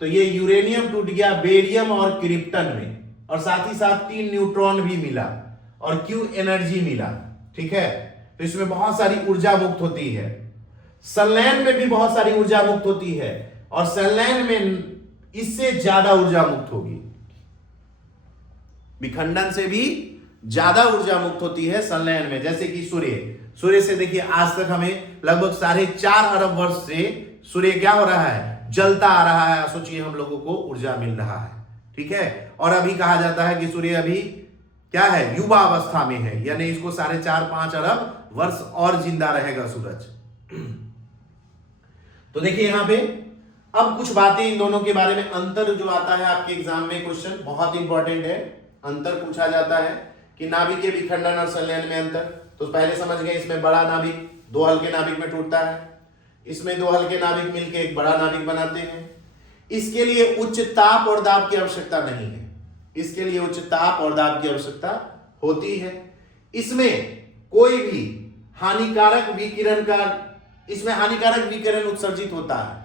तो ये यूरेनियम टूट गया बेरियम और क्रिप्टन में, और साथ ही साथ 3 न्यूट्रॉन भी मिला और क्यू एनर्जी मिला। ठीक है, तो इसमें बहुत सारी ऊर्जा मुक्त होती है। संलयन में भी बहुत सारी ऊर्जा मुक्त होती है और संलयन में इससे ज्यादा ऊर्जा मुक्त होगी। विखंडन से भी ज्यादा ऊर्जा मुक्त होती है संलयन में। जैसे कि सूर्य से देखिए आज तक हमें लगभग 4.5 अरब वर्ष से सूर्य क्या हो रहा है? जलता आ रहा है। सोचिए हम लोगों को ऊर्जा मिल रहा है। ठीक है, और अभी कहा जाता है कि सूर्य अभी क्या है? युवा अवस्था में है, यानी इसको 4.5-5 अरब वर्ष और जिंदा रहेगा सूरज। तो देखिए यहां पे अब कुछ बातें इन दोनों के बारे में, अंतर जो आता है आपके एग्जाम में, क्वेश्चन बहुत इंपॉर्टेंट है। अंतर पूछा जाता है कि नाभिकीय विखंडन और संलयन में अंतर। तो पहले समझ गए, इसमें बड़ा नाभिक दो हल्के नाभिक में टूटता है, इसमें दो हल्के नाभिक मिलकर एक बड़ा नाभिक बनाते हैं। इसके लिए उच्च ताप और दाब की आवश्यकता नहीं है, इसके लिए उच्च ताप और दाब की आवश्यकता होती है। इसमें कोई भी हानिकारक विकिरण उत्सर्जित होता है।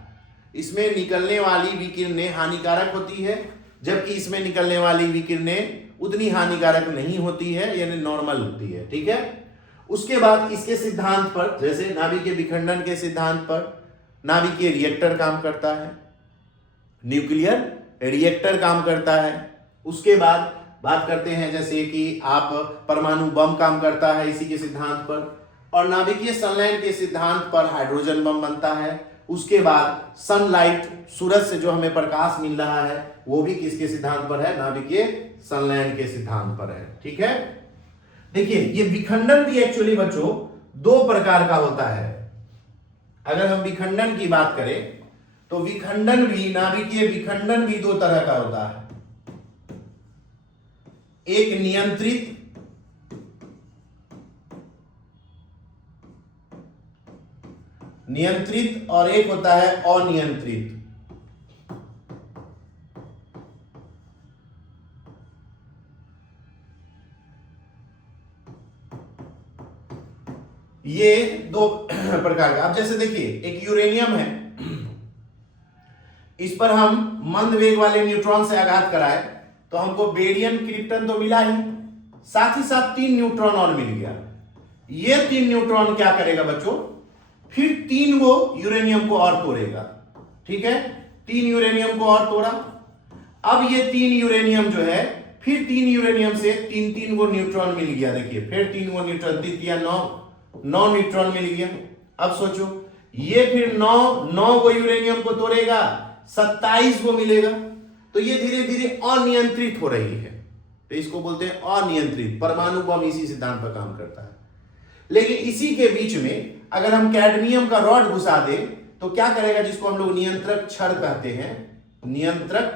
इसमें निकलने वाली विकिरणें हानिकारक होती है, जबकि इसमें निकलने वाली विकिरणें उतनी हानिकारक नहीं होती है, यानी नॉर्मल होती है। ठीक है, उसके बाद इसके सिद्धांत पर, जैसे नाभिकीय विखंडन के सिद्धांत पर नाभिकीय रिएक्टर काम करता है, न्यूक्लियर रिएक्टर काम करता है। उसके बाद बात करते हैं जैसे कि आप परमाणु बम काम करता है इसी के सिद्धांत पर, और नाभिकीय संलयन के सिद्धांत पर हाइड्रोजन बम बनता है। उसके बाद सनलाइट, सूरज से जो हमें प्रकाश मिल रहा है वो भी किसके सिद्धांत पर है? नाभिकीय संलयन के सिद्धांत पर है। ठीक है, देखिए ये विखंडन भी एक्चुअली बच्चों दो प्रकार का होता है। अगर हम विखंडन की बात करें तो विखंडन भी, नाभिकीय विखंडन भी दो तरह का होता है, एक नियंत्रित और एक होता है अनियंत्रित। ये दो प्रकार का। अब जैसे देखिए एक यूरेनियम है, इस पर हम मंद वेग वाले न्यूट्रॉन से आघात कराए तो हमको बेरियम क्रिप्टन तो मिला ही, साथ ही साथ 3 न्यूट्रॉन और मिल गया। ये 3 न्यूट्रॉन क्या करेगा बच्चों? फिर 3 वो यूरेनियम को और तोड़ेगा। ठीक है, 3 यूरेनियम को और तोड़ा। अब ये 3 यूरेनियम जो है, फिर 3 यूरेनियम से 3 वो न्यूट्रॉन मिल गया। देखिए फिर 3 वो न्यूट्रॉन, 9 न्यूट्रॉन मिल गया। अब सोचो ये फिर 9 को यूरेनियम को तोड़ेगा, 27 को मिलेगा। तो ये धीरे धीरे अनियंत्रित हो रही है, तो इसको बोलते हैं अनियंत्रित। परमाणु बम इसी सिद्धांत पर काम करता है। लेकिन इसी के बीच में अगर हम कैडमियम का रॉड घुसा दे तो क्या करेगा? जिसको हम लोग नियंत्रक छड़ कहते हैं, नियंत्रक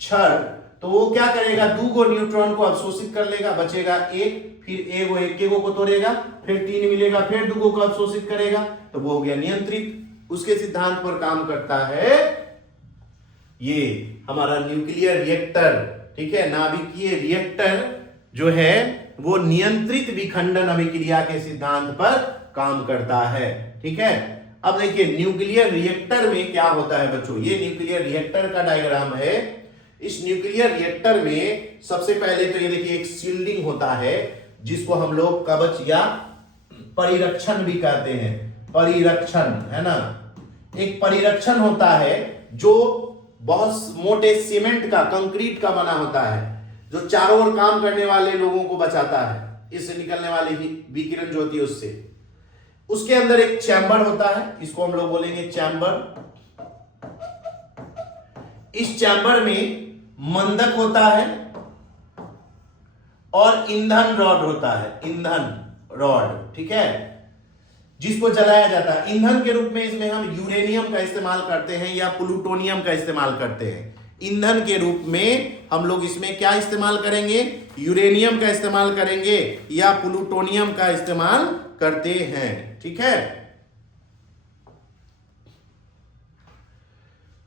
छड़, तो वो क्या करेगा? 2 न्यूट्रॉन को अवशोषित कर लेगा, बचेगा 1, फिर एक को तोड़ेगा, फिर 3 मिलेगा, फिर 2 को अवशोषित करेगा, तो वो हो गया नियंत्रित। उसके सिद्धांत पर काम करता है ये हमारा न्यूक्लियर रिएक्टर। ठीक है, नाभिकीय रिएक्टर जो है वो नियंत्रित विखंडन अभिक्रिया के सिद्धांत पर काम करता है। ठीक है, अब देखिए न्यूक्लियर रिएक्टर में क्या होता है बच्चों? ये न्यूक्लियर रिएक्टर का डायग्राम है। इस न्यूक्लियर रिएक्टर में सबसे पहले तो ये देखिए एक शील्डिंग होता है, जिसको हम लोग कवच या परिरक्षण भी कहते हैं। परिरक्षण है ना, एक परिरक्षण होता है जो बहुत मोटे सीमेंट का, कंक्रीट का बना होता है, जो चारों ओर काम करने वाले लोगों को बचाता है इससे निकलने वाली विकिरण जो होती है उससे। उसके अंदर एक चैम्बर होता है, इसको हम लोग बोलेंगे चैम्बर। इस चैम्बर में मंदक होता है और ईंधन रॉड होता है, ईंधन रॉड, ठीक है, जिसको जलाया जाता है। ईंधन के रूप में इसमें हम यूरेनियम का इस्तेमाल करते हैं या प्लूटोनियम का इस्तेमाल करते हैं। ईंधन के रूप में हम लोग इसमें क्या इस्तेमाल करेंगे, यूरेनियम का इस्तेमाल करेंगे या प्लूटोनियम का इस्तेमाल करते हैं, ठीक है।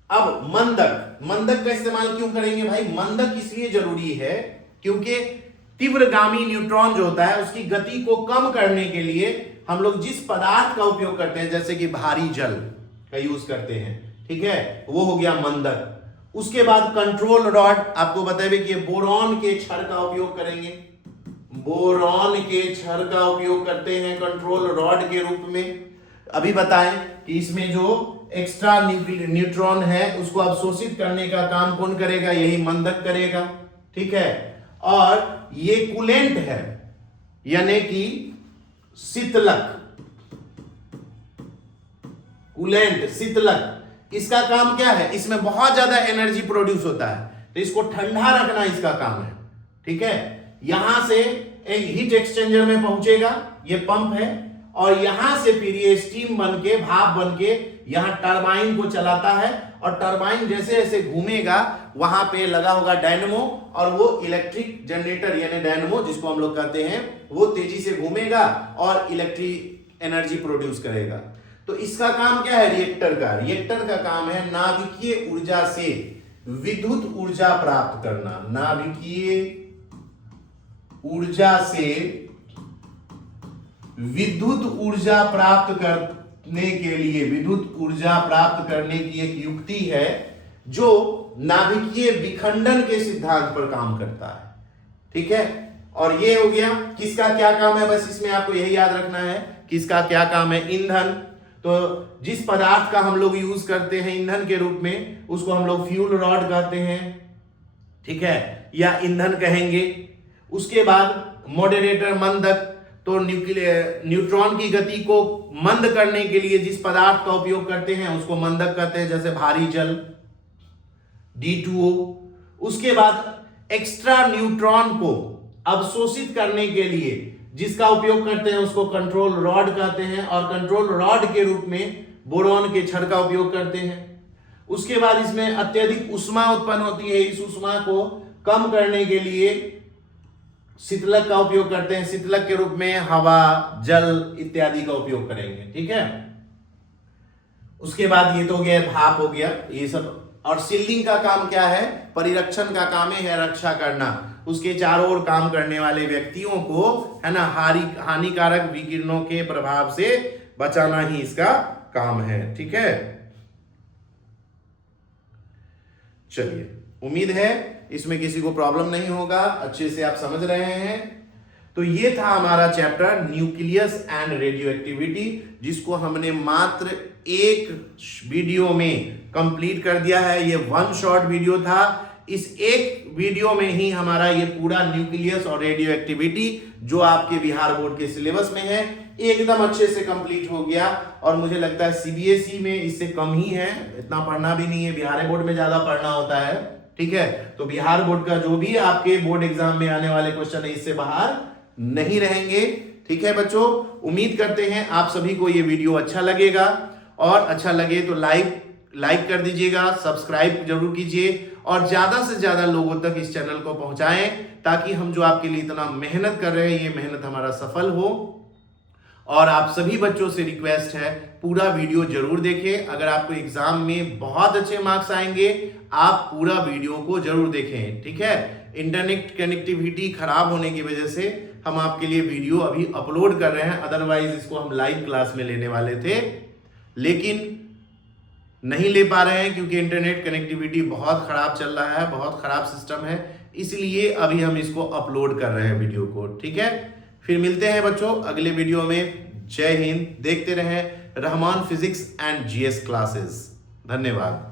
अब मंदक का इस्तेमाल क्यों करेंगे भाई? मंदक इसलिए जरूरी है क्योंकि तीव्रगामी न्यूट्रॉन जो होता है उसकी गति को कम करने के लिए हम लोग जिस पदार्थ का उपयोग करते हैं, जैसे कि भारी जल का यूज करते हैं, ठीक है, वो हो गया मंदक। उसके बाद कंट्रोल रॉड, आपको बताइए कि बोरॉन के छड़ का उपयोग करेंगे, बोरॉन के छड़ का उपयोग करते हैं कंट्रोल रॉड के रूप में। अभी बताएं कि इसमें जो एक्स्ट्रा न्यूट्रॉन है उसको अवशोषित करने का काम कौन करेगा? यही मंदक करेगा, ठीक है। और ये कूलेंट है, यानी कि शीतलक, कूलेंट, शीतलक, इसका काम क्या है? इसमें बहुत ज्यादा एनर्जी प्रोड्यूस होता है, तो इसको ठंडा रखना इसका काम है, ठीक है। यहां से एक हीट एक्सचेंजर में पहुंचेगा, ये पंप है, और यहां से फिर ये स्टीम बन के, भाप बन के यहां टरबाइन को चलाता है, और टरबाइन जैसे जैसे घूमेगा वहां पे लगा होगा डायनेमो, और वो इलेक्ट्रिक जनरेटर यानी डायनेमो जिसको हम लोग कहते हैं, वो तेजी से घूमेगा और इलेक्ट्रिक एनर्जी प्रोड्यूस करेगा। तो इसका काम क्या है? रिएक्टर का काम है नाभिकीय ऊर्जा से विद्युत ऊर्जा प्राप्त करना। नाभिकीय ऊर्जा से विद्युत ऊर्जा प्राप्त करने के लिए, विद्युत ऊर्जा प्राप्त करने की एक युक्ति है जो नाभिकीय विखंडन के सिद्धांत पर काम करता है, ठीक है। और ये हो गया किसका क्या काम है, बस इसमें आपको यही याद रखना है किसका क्या काम है। ईंधन, तो जिस पदार्थ का हम लोग यूज करते हैं ईंधन के रूप में उसको हम लोग फ्यूल रॉड कहते हैं, ठीक है, या ईंधन कहेंगे। उसके बाद मॉडरेटर, मंदक, तो न्यूट्रॉन की गति को मंद करने के लिए जिस पदार्थ का उपयोग करते हैं उसको मंदक कहते हैं, जैसे भारी जल D2O। उसके बाद एक्स्ट्रा न्यूट्रॉन को अवशोषित करने के लिए जिसका उपयोग करते हैं उसको कंट्रोल रॉड कहते हैं, और कंट्रोल रॉड के रूप में बोरॉन के छड़ का उपयोग करते हैं। उसके बाद इसमें अत्यधिक ऊष्मा उत्पन्न होती है, इस ऊष्मा को कम करने के लिए शीतलक का उपयोग करते हैं, शीतलक के रूप में हवा, जल इत्यादि का उपयोग करेंगे, ठीक है। उसके बाद ये तो गया, भाप हो गया, ये सब। और सीलिंग का काम क्या है? परिरक्षण का काम है रक्षा करना, उसके चारों ओर काम करने वाले व्यक्तियों को, है ना, हानिकारक विकिरणों के प्रभाव से बचाना ही इसका काम है, ठीक है। चलिए, उम्मीद है इसमें किसी को प्रॉब्लम नहीं होगा, अच्छे से आप समझ रहे हैं। तो ये था हमारा chapter nucleus and radio activity, जिसको हमने मात्र एक वीडियो में कंप्लीट कर दिया है। ये वन शॉट वीडियो था। इस एक वीडियो में ही हमारा ये पूरा न्यूक्लियस और रेडियो एक्टिविटी जो आपके बिहार बोर्ड के सिलेबस में है एकदम अच्छे से कंप्लीट हो गया। और मुझे लगता है सीबीएसई में इससे कम ही है, इतना पढ़ना भी नहीं है, बिहार बोर्ड में ज्यादा पढ़ना होता है, ठीक है। तो बिहार बोर्ड का जो भी आपके बोर्ड एग्जाम में आने वाले क्वेश्चन है इससे बाहर नहीं रहेंगे, ठीक है बच्चों। उम्मीद करते हैं आप सभी को ये वीडियो अच्छा लगेगा, और अच्छा लगे तो लाइक कर दीजिएगा, सब्सक्राइब जरूर कीजिए, और ज्यादा से ज्यादा लोगों तक इस चैनल को पहुंचाएं, ताकि हम जो आपके लिए इतना मेहनत कर रहे हैं ये मेहनत हमारा सफल हो। और आप सभी बच्चों से रिक्वेस्ट है पूरा वीडियो जरूर देखें। अगर आपको एग्जाम में बहुत अच्छे मार्क्स आएंगे आप पूरा वीडियो को जरूर देखें, ठीक है। इंटरनेट कनेक्टिविटी खराब होने की वजह से हम आपके लिए वीडियो अभी अपलोड कर रहे हैं, अदरवाइज इसको हम लाइव क्लास में लेने वाले थे, लेकिन नहीं ले पा रहे हैं क्योंकि इंटरनेट कनेक्टिविटी बहुत खराब चल रहा है, बहुत खराब सिस्टम है, इसलिए अभी हम इसको अपलोड कर रहे हैं वीडियो को, ठीक है। फिर मिलते हैं बच्चों अगले वीडियो में। जय हिंद। देखते रहें Rahman physics and GS classes. धन्यवाद।